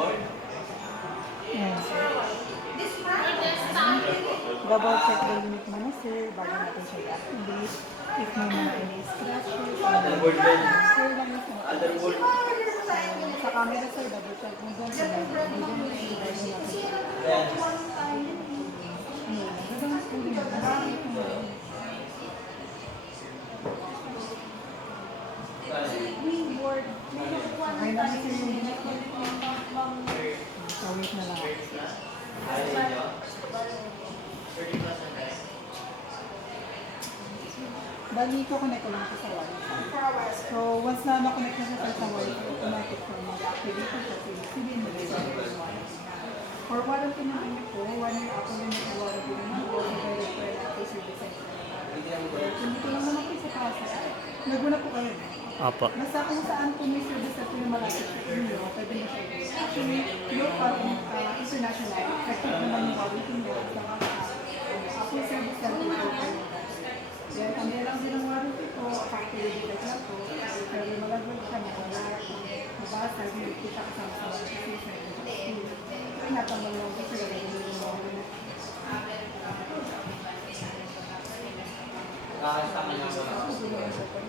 Ayan. Double check the limit mo na sir bago natin siya i-activate. If may mga any scratches, sir lang yung sa camera sir, double check mo doon sa okay lang sir yung limit mo. Wait na lang. Bali ko connect ko lang siya sa Wi-Fi. So once na na-connect na siya sa Wi-Fi, automatic ko mag-activate ko kasi sabihin mo sa Wi-Fi. For warranty naman niyo po, 1 year ako yung nag-warranty naman po sa direct for natin service center. Hindi ko lang naman po sa kasa. Naguna po kayo. Apa. Basta kung saan po may service center yung malapit sa inyo, pwede mo siya. Actually, local, international, effective naman yung warranty niyo. Ako service center po kayo. Then, kami lang din ang warranty ko, factory dito lang po. Pero malagod siya, mabasa, hindi kita kasama sa warranty sa inatamang lang ko sila rin yung warranty. Kakasama niya ako.